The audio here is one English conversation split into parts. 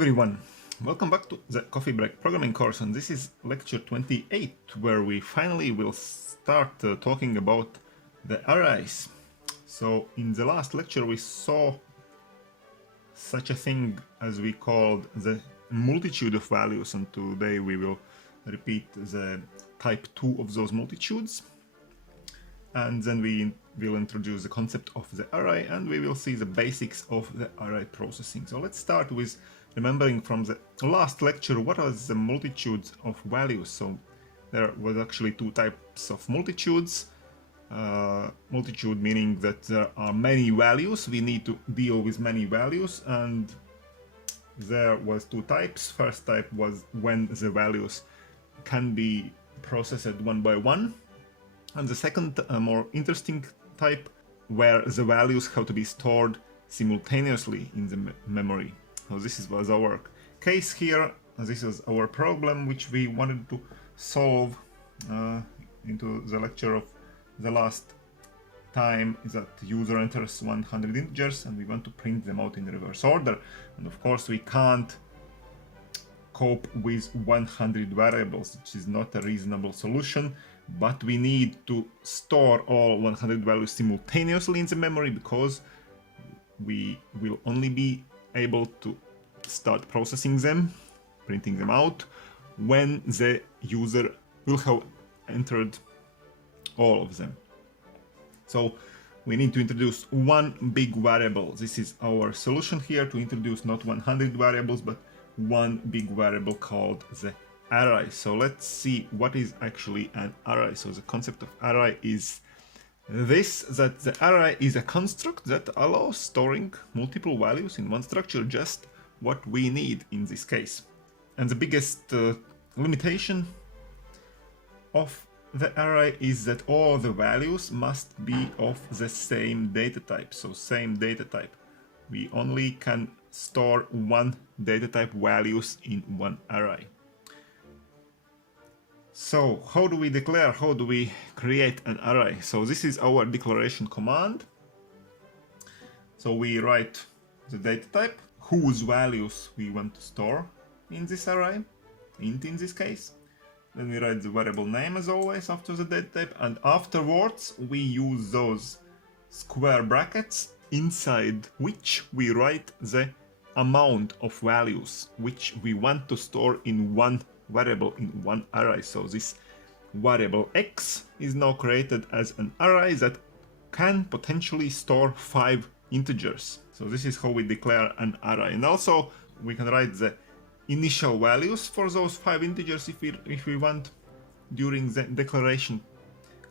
everyone, welcome back to the Coffee Break programming course, and this is lecture 28 where we finally will start talking about the arrays. So in the last lecture we saw such a thing as we called the multitude of values, and today we will repeat the type 2 of those multitudes, and then we will introduce the concept of the array and we will see the basics of the array processing. So let's start with remembering from the last lecture what was the multitudes of values. So there was actually two types of multitudes. Multitude meaning that there are many values, we need to deal with many values, and there was two types. First type was when the values can be processed one by one, and the second, more interesting type, where the values have to be stored simultaneously in the memory. So this was our case here. This is our problem which we wanted to solve into the lecture of the last time. Is that the user enters 100 integers and we want to print them out in reverse order. And of course we can't cope with 100 variables, which is not a reasonable solution, but we need to store all 100 values simultaneously in the memory, because we will only be able to start processing them, printing them out, when the user will have entered all of them. So we need to introduce one big variable. This is our solution here, to introduce not 100 variables but one big variable called the array. So let's see what is actually an array. So the concept of array is this, that the array is a construct that allows storing multiple values in one structure, just what we need in this case. And the biggest limitation of the array is that all the values must be of the same data type. So same data type. We only can store one data type values in one array. So how do we declare, how do we create an array? So this is our declaration command. So we write the data type, whose values we want to store in this array, int in this case. Then we write the variable name as always after the data type, and afterwards we use those square brackets inside which we write the amount of values which we want to store in one variable, in one array. So this variable x is now created as an array that can potentially store 5 integers. So this is how we declare an array. And also we can write the initial values for those 5 integers if we want during the declaration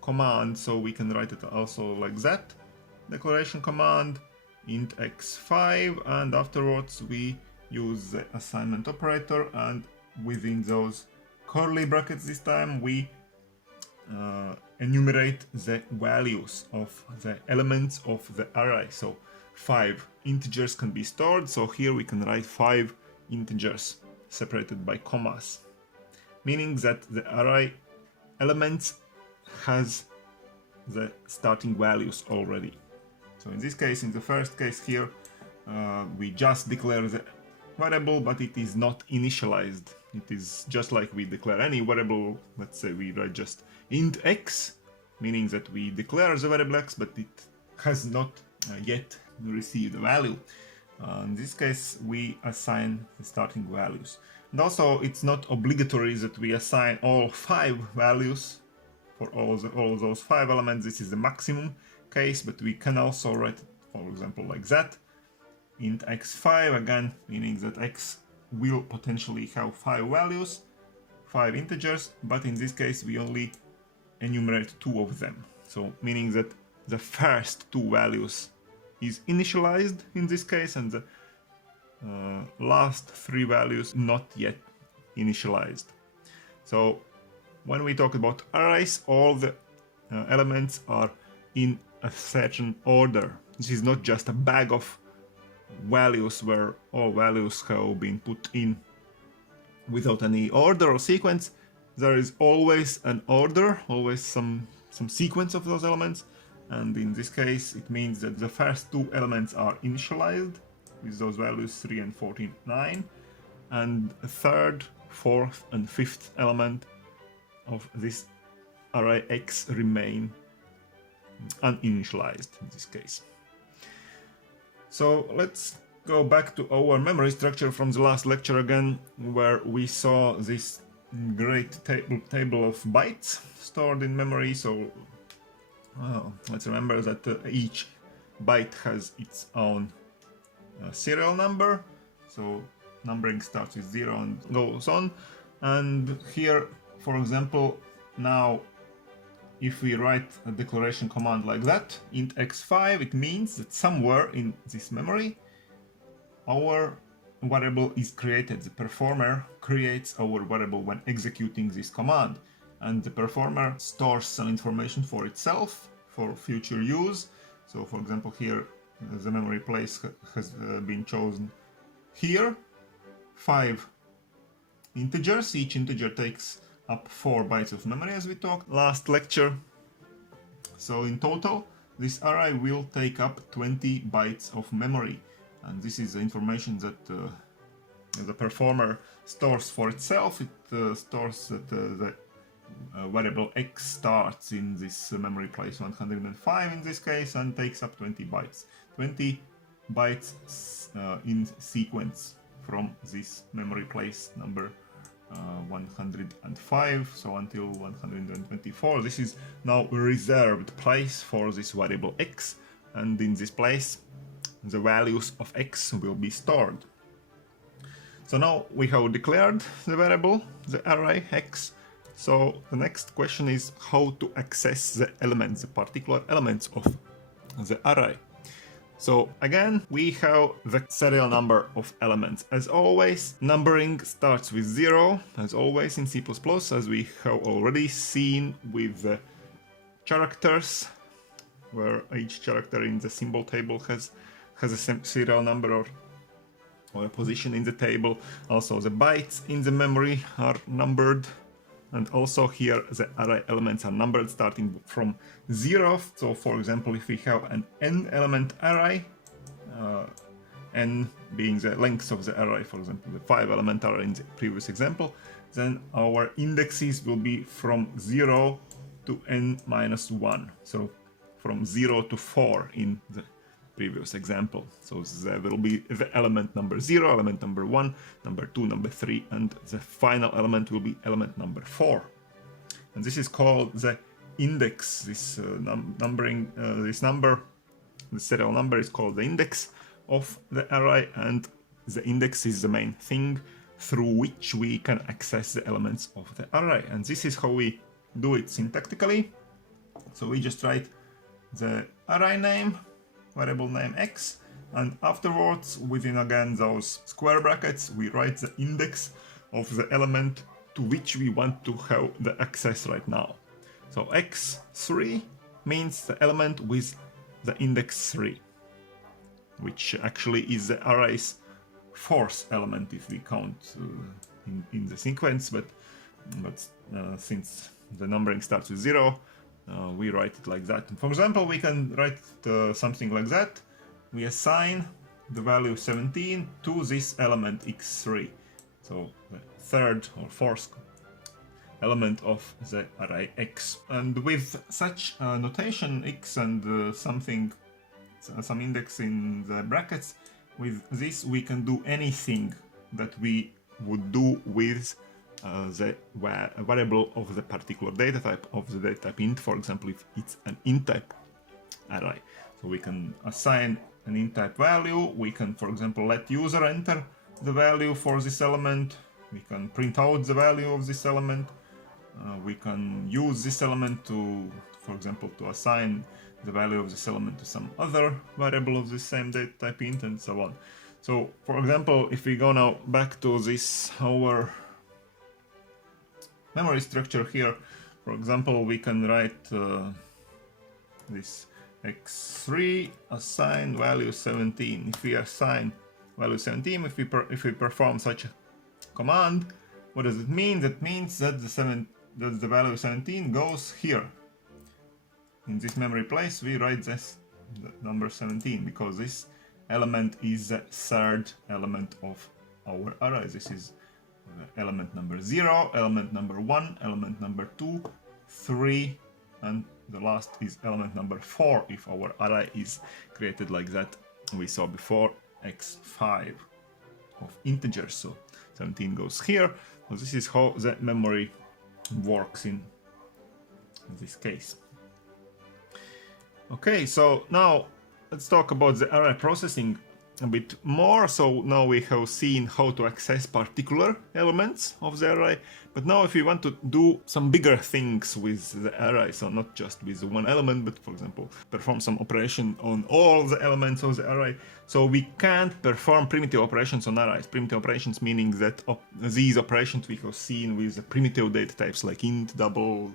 command. So we can write it also like that, declaration command int x5, and afterwards we use the assignment operator, and within those curly brackets this time we enumerate the values of the elements of the array. So 5 integers can be stored, so here we can write 5 integers separated by commas, meaning that the array elements has the starting values already. So in this case, in the first case here, we just declare the variable, but it is not initialized. It is just like we declare any variable. Let's say we write just int x, meaning that we declare the variable x, but it has not yet received a value. In this case, we assign the starting values. And also, it's not obligatory that we assign all 5 values for all those 5 elements. This is the maximum case, but we can also write it, for example, like that. Int x5, again, meaning that x will potentially have 5 values, 5 integers, but in this case we only enumerate 2 of them. So meaning that the first 2 values is initialized in this case, and the last 3 values not yet initialized. So when we talk about arrays, all the elements are in a certain order. This is not just a bag of values where all values have been put in without any order or sequence. There is always an order, always some sequence of those elements, and in this case it means that the first 2 elements are initialized with those values 3 and 49, and a third, fourth, and fifth element of this array X remain uninitialized in this case. So let's go back to our memory structure from the last lecture again, where we saw this great table of bytes stored in memory. So let's remember that each byte has its own serial number. So numbering starts with 0 and goes on. And here, for example, now if we write a declaration command like that, int x5, it means that somewhere in this memory our variable is created. The performer creates our variable when executing this command, and the performer stores some information for itself for future use. So for example, here the memory place has been chosen here. 5 integers, each integer takes up 4 bytes of memory, as we talked last lecture. So in total, this array will take up 20 bytes of memory, and this is the information that the performer stores for itself. It stores that the variable x starts in this memory place 105 in this case, and takes up 20 bytes. 20 bytes in sequence from this memory place number 105, so until 124. This is now a reserved place for this variable x, and in this place the values of x will be stored. So now we have declared the variable, the array x. So the next question is how to access the elements, the particular elements of the array. So again, we have the serial number of elements. As always, numbering starts with 0, as always in C++, as we have already seen with the characters, where each character in the symbol table has a serial number or a position in the table. Also the bytes in the memory are numbered, and also here the array elements are numbered starting from 0. So for example, if we have an n element array, n being the length of the array, for example the 5 element array in the previous example, then our indexes will be from 0 to n minus 1. So from 0 to 4 in the previous example. So there will be the element number 0, element number 1, number 2, number 3, and the final element will be element number 4. And this is called the index. This numbering, this number, the serial number is called the index of the array, and the index is the main thing through which we can access the elements of the array. And this is how we do it syntactically. So we just write the array name, variable name x, and afterwards, within again those square brackets, we write the index of the element to which we want to have the access right now. So x3 means the element with the index 3, which actually is the array's 4th element if we count in the sequence, but since the numbering starts with 0, we write it like that. And for example, we can write something like that. We assign the value 17 to this element x3, so the 3rd or 4th element of the array x. And with such notation, x and some index in the brackets, with this we can do anything that we would do with the variable of the particular data type, of the data type int, for example, if it's an int type array. So we can assign an int type value, we can, for example, let user enter the value for this element, we can print out the value of this element, we can use this element to, for example, to assign the value of this element to some other variable of the same data type int, and so on. So, for example, if we go now back to this, our memory structure here, for example, we can write this x3 assign value 17. If we assign value 17, if we perform such a command, what does it mean? That means that the value 17 goes here. In this memory place, we write this number 17 because this element is the 3rd element of our array. This is element number 0, element number 1, element number 2, 3, and the last is element number 4 if our array is created like that we saw before, x5 of integers. So 17 goes here. So this is how the memory works in this case. Okay, so now let's talk about the array processing a bit more. So now we have seen how to access particular elements of the array, but now if we want to do some bigger things with the array, so not just with one element, but for example perform some operation on all the elements of the array, so we can't perform primitive operations on arrays. Primitive operations meaning that these operations we have seen with the primitive data types like int, double,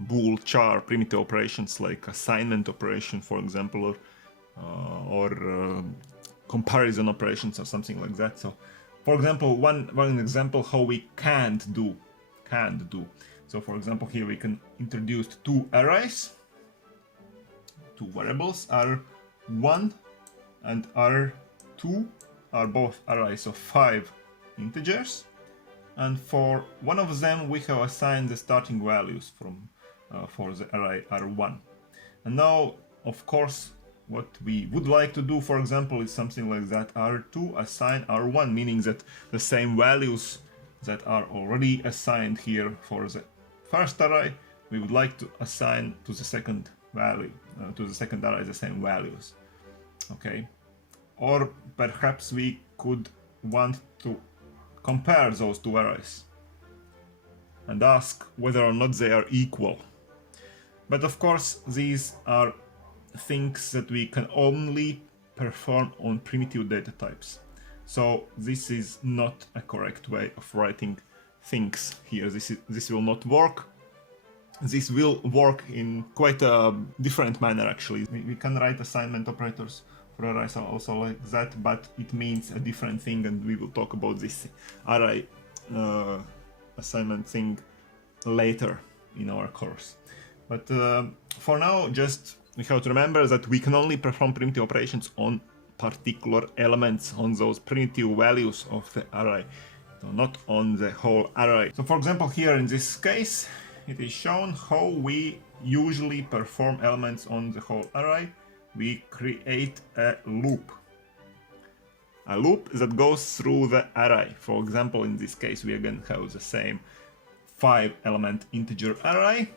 bool, char, primitive operations like assignment operation, for example, or comparison operations or something like that. So for example, one example how we can't do. So for example, here we can introduce two arrays, two variables, r1 and r2 are both arrays of 5 integers, and for one of them we have assigned the starting values from for the array r1. And now of course what we would like to do, for example, is something like that: r2 assign r1, meaning that the same values that are already assigned here for the first array, we would like to assign to the second value, to the second array, the same values. Okay, or perhaps we could want to compare those two arrays and ask whether or not they are equal. But of course, these are things that we can only perform on primitive data types. So this is not a correct way of writing things here. This will not work. This will work in quite a different manner actually. We can write assignment operators for arrays also like that, but it means a different thing, and we will talk about this array assignment thing later in our course. But for now, just we have to remember that we can only perform primitive operations on particular elements, on those primitive values of the array, so not on the whole array. So for example, here in this case, it is shown how we usually perform elements on the whole array. We create a loop that goes through the array. For example, in this case, we again have the same 5-element integer array.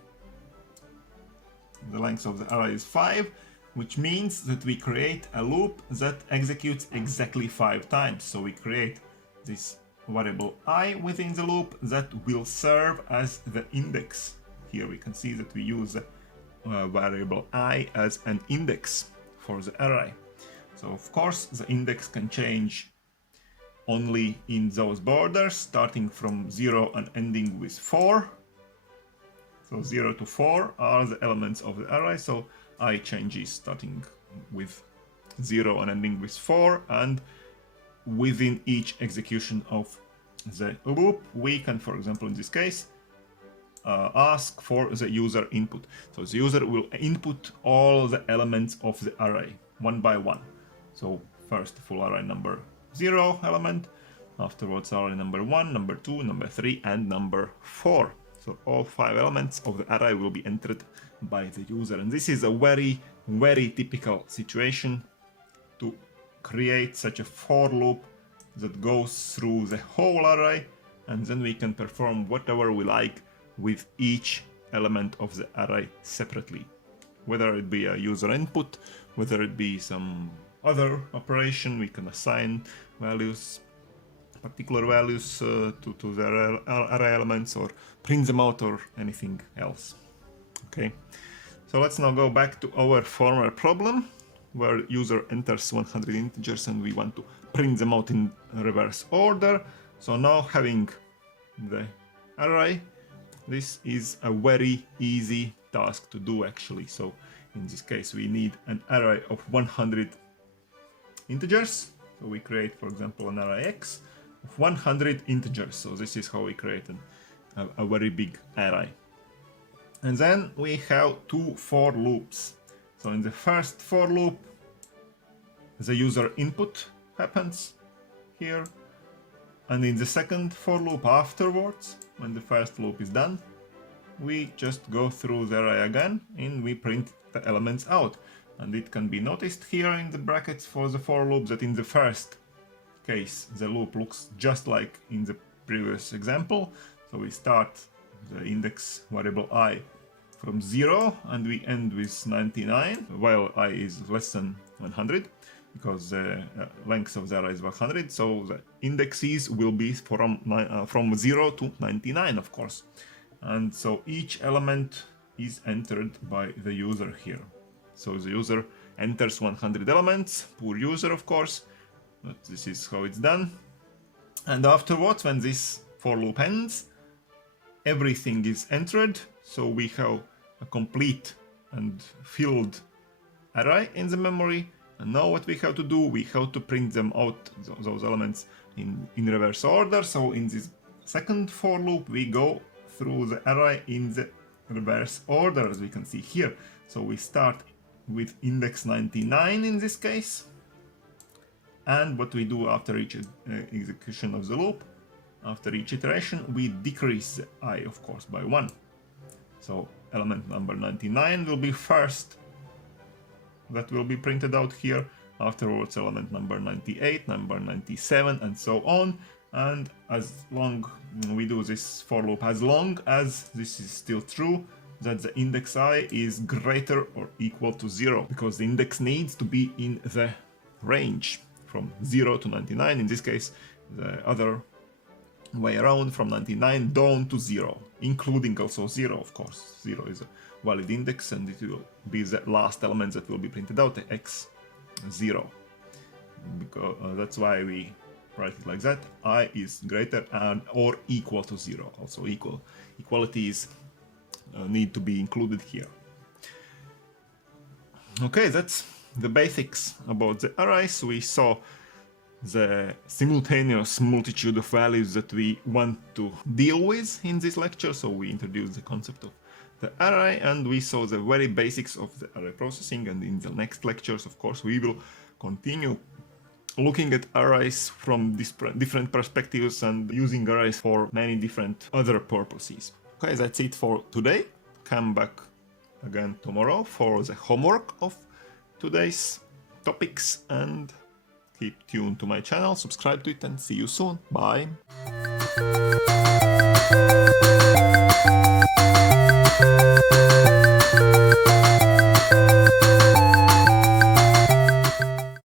The length of the array is 5, which means that we create a loop that executes exactly 5 times. So we create this variable I within the loop that will serve as the index. Here we can see that we use the variable I as an index for the array. So of course the index can change only in those borders, starting from 0 and ending with 4. So 0 to 4 are the elements of the array, so I changes starting with 0 and ending with 4, and within each execution of the loop we can, for example in this case, ask for the user input. So the user will input all the elements of the array one by one. So first full array number 0 element, afterwards array number 1, number 2, number 3 and number 4. So all 5 elements of the array will be entered by the user, and this is a very, very typical situation to create such a for loop that goes through the whole array, and then we can perform whatever we like with each element of the array separately, whether it be a user input, whether it be some other operation. We can assign values, particular values to the array elements, or print them out, or anything else. Okay, so let's now go back to our former problem where user enters 100 integers and we want to print them out in reverse order. So now, having the array, this is a very easy task to do actually. So in this case we need an array of 100 integers. So we create, for example, an array x of 100 integers. So this is how we create a very big array. And then we have 2 for loops. So in the first for loop, the user input happens here, And in the second for loop afterwards, when the first loop is done, we just go through the array again and we print the elements out. And it can be noticed here in the brackets for the for loop that in the first case the loop looks just like in the previous example. So we start the index variable I from 0 and we end with 99, while I is less than 100, because the length of the array is 100, so the indexes will be from 0 to 99, of course. And so each element is entered by the user here. So the user enters 100 elements per user, of course, but this is how it's done. And afterwards, when this for loop ends, everything is entered, so we have a complete and filled array in the memory. And now what we have to do, we have to print them out, those elements, in reverse order. So in this second for loop, we go through the array in the reverse order, as we can see here. So we start with index 99 in this case. And what we do after each execution of the loop, after each iteration, we decrease the I, of course, by 1. So element number 99 will be first. That will be printed out here. Afterwards, element number 98, number 97, and so on. And as long we do this for loop, as long as this is still true, that the index I is greater or equal to 0, because the index needs to be in the range from 0 to 99. In this case, the other way around, from 99 down to 0, including also 0, of course. 0 is a valid index and it will be the last element that will be printed out, the x0. Because that's why we write it like that. I is greater and or equal to 0. Also equalities need to be included here. Okay, that's the basics about the arrays. We saw the simultaneous multitude of values that we want to deal with in this lecture. So we introduced the concept of the array and we saw the very basics of the array processing. And in the next lectures, of course, we will continue looking at arrays from different perspectives and using arrays for many different other purposes. Okay, that's it for today. Come back again tomorrow for the homework of today's topics and keep tuned to my channel, subscribe to it, and see you soon. Bye!